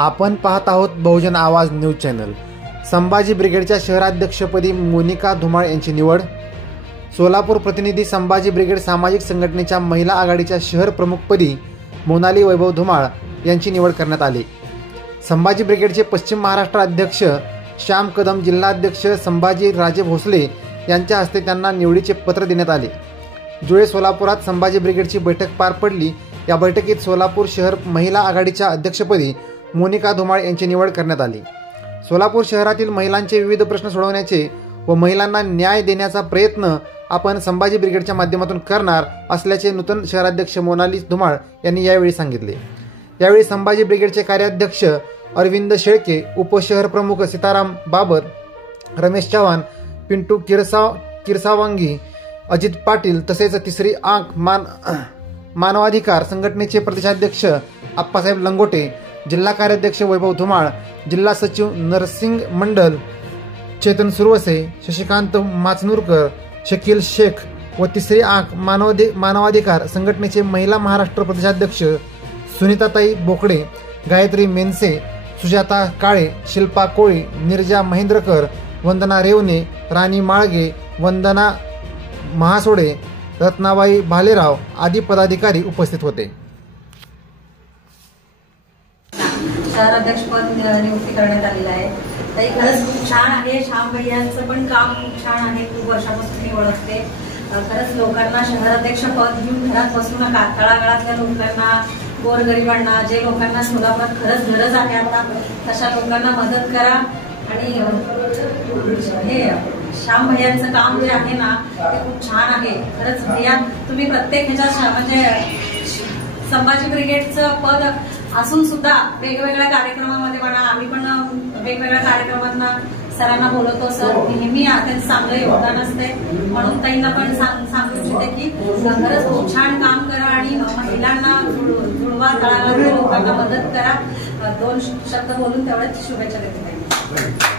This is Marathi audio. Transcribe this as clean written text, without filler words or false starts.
आपण पाहत आहोत बहुजन आवाज न्यूज चॅनल। संभाजी ब्रिगेडच्या शहराध्यक्षपदी मोनिका धुमाळ यांची निवड। सोलापूर प्रतिनिधी संभाजी ब्रिगेड सामाजिक संघटनेच्या महिला आघाडीच्या शहर प्रमुखपदी मोनाली वैभव धुमाळ यांची निवड करण्यात आली। संभाजी ब्रिगेडचे पश्चिम महाराष्ट्र अध्यक्ष श्याम कदम, जिल्हाध्यक्ष संभाजी राजे भोसले यांच्या हस्ते त्यांना निवडीचे पत्र देण्यात आले। जुळे सोलापुरात संभाजी ब्रिगेडची बैठक पार पडली। या बैठकीत सोलापूर शहर महिला आघाडीच्या अध्यक्षपदी मोनिका धुमाळ यांची निवड करण्यात आली। सोलापूर शहरातील महिलांचे विविध प्रश्न सोडवण्याचे व महिलांना न्याय देण्याचा प्रयत्न आपण संभाजी ब्रिगेडच्या माध्यमातून करणार असल्याचे नूतन शहराध्यक्ष मोनाली धुमाळ यांनी यावेळी सांगितले। यावेळी संभाजी ब्रिगेडचे कार्याध्यक्ष अरविंद शेळके, उपशहर प्रमुख सीताराम बाबर, रमेश चव्हाण, पिंटू किरसावांगी, अजित पाटील तसेच तिसरी आंख मानवाधिकार संघटनेचे प्रदेशाध्यक्ष आप्पासाहेब लंगोटे, जिल्हा कार्याध्यक्ष वैभव धुमाळ, जिल्हा सचिव नरसिंग मंडल, चेतन सुरवसे, शशिकांत माचनूरकर, शकील शेख व तिसरी आंख मानवाधिकार संघटनेचे महिला महाराष्ट्र प्रदेशाध्यक्ष सुनीताताई बोकडे, गायत्री मेनसे, सुजाता काळे, शिल्पा कोळी, निर्जा महेंद्रकर, वंदना रेवणे, राणी माळगे, वंदना महासोडे, रत्नाबाई भालेराव आदी पदाधिकारी उपस्थित होते। शहराध्यक्षपद नियुक्ती करण्यात आलेली आहे। ताई खरंच खूप छान आहे। श्याम भैयांचं पण काम खूप छान आहे। खूप वर्षापासून मी ओळखते। खरंच लोकांना शहराध्यक्षपद घेऊन घरात बसू नका। तळागाळातल्या लोकांना, गोरगरिबांना, जे लोकांना सोलापुरात खरंच गरज आहे आता तशा लोकांना मदत करा। आणि हे श्याम भैयांचं काम जे आहे ना ते खूप छान आहे। खरंच भैया तुम्ही प्रत्येक ह्याच्या म्हणजे संभाजी ब्रिगेडचं पद असून सुद्धा वेगवेगळ्या कार्यक्रमामध्ये म्हणा, आम्ही पण वेगवेगळ्या कार्यक्रमांना सरांना बोलवतो। सर नेहमी त्यांचं चांगलं योगदान असते, म्हणून ताईंना पण सांगू इच्छिते की खरंच खूप छान काम करा आणि महिलांना जुळवा, तळागाळातल्या लोकांना मदत करा। दोन शब्द बोलून तेवढ्याच शुभेच्छा देते।